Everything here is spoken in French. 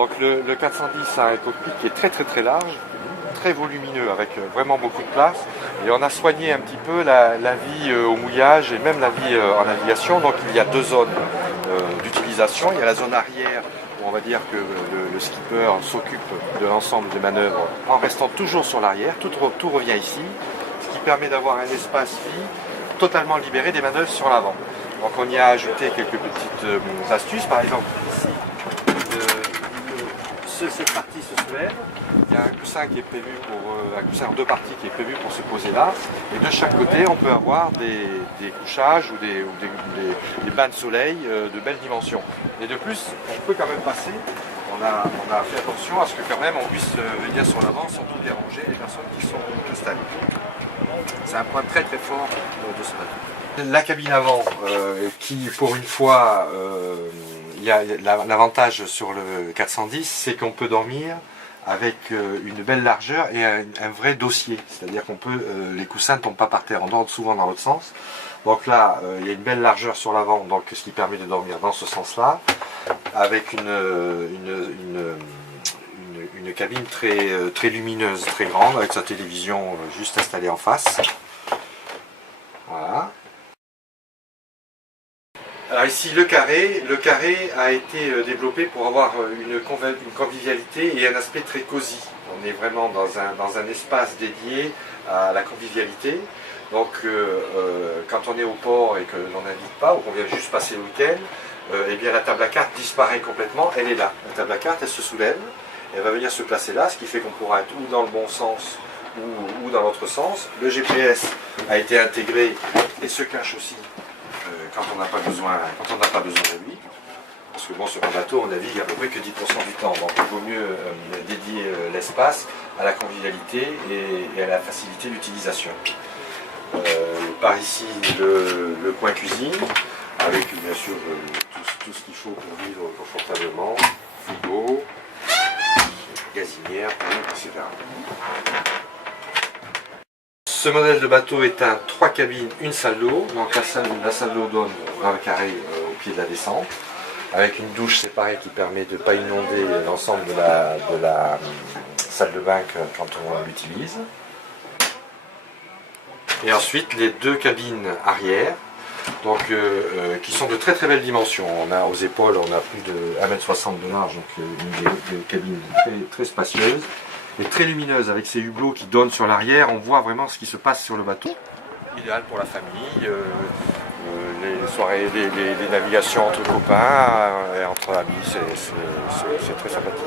Donc le 410 a un cockpit qui est très large, très volumineux, avec vraiment beaucoup de place. Et on a soigné un petit peu la vie au mouillage et même la vie en navigation. Donc il y a deux zones d'utilisation. Il y a la zone arrière où on va dire que le skipper s'occupe de l'ensemble des manœuvres en restant toujours sur l'arrière. Tout revient ici, ce qui permet d'avoir un espace vie totalement libéré des manœuvres sur l'avant. Donc on y a ajouté quelques petites astuces. Par exemple ici, cette partie se soulève. Il y a un coussin qui est prévu pour un coussin en deux parties qui est prévu pour se poser là. Et de chaque côté, on peut avoir des couchages ou des bains de soleil de belles dimensions. Et de plus, on peut quand même passer. On a fait attention à ce que quand même on puisse venir sur l'avant sans tout déranger les personnes qui sont installées. C'est un point très fort de ce bateau. La cabine avant, qui pour une fois, il y a l'avantage sur le 410, c'est qu'on peut dormir avec une belle largeur et un vrai dossier. C'est-à-dire qu'on peut, les coussins ne tombent pas par terre, on dort souvent dans l'autre sens. Donc là, il y a une belle largeur sur l'avant, donc ce qui permet de dormir dans ce sens-là, avec une cabine très lumineuse, très grande, avec sa télévision juste installée en face. Voilà. Alors ici le carré a été développé pour avoir une convivialité et un aspect très cosy. On est vraiment dans un espace dédié à la convivialité. Donc quand on est au port et que l'on n'invite pas ou qu'on vient juste passer le week-end, eh bien la table à cartes disparaît complètement, elle est là. La table à cartes elle se soulève, elle va venir se placer là, ce qui fait qu'on pourra être ou dans le bon sens ou dans l'autre sens. Le GPS a été intégré et se cache aussi quand on n'a pas besoin de lui. Parce que bon, sur un bateau, on navigue à peu près que 10% du temps. Donc il vaut mieux dédier l'espace à la convivialité et à la facilité d'utilisation. Par ici, le coin cuisine, avec bien sûr tout ce qu'il faut pour vivre confortablement. Frigo, gazinière, etc. Ce modèle de bateau est un 3 cabines, une salle d'eau. Donc la salle d'eau donne dans le carré au pied de la descente, avec une douche séparée qui permet de ne pas inonder l'ensemble de la salle de bain quand on l'utilise. Et ensuite les deux cabines arrière, donc, qui sont de très belles dimensions. On a aux épaules, on a plus de 1,60 m de large, donc une des cabines très spacieuse. Et très lumineuse avec ces hublots qui donnent sur l'arrière, on voit vraiment ce qui se passe sur le bateau. Idéal pour la famille, les soirées, les navigations entre copains et entre amis, c'est très sympathique.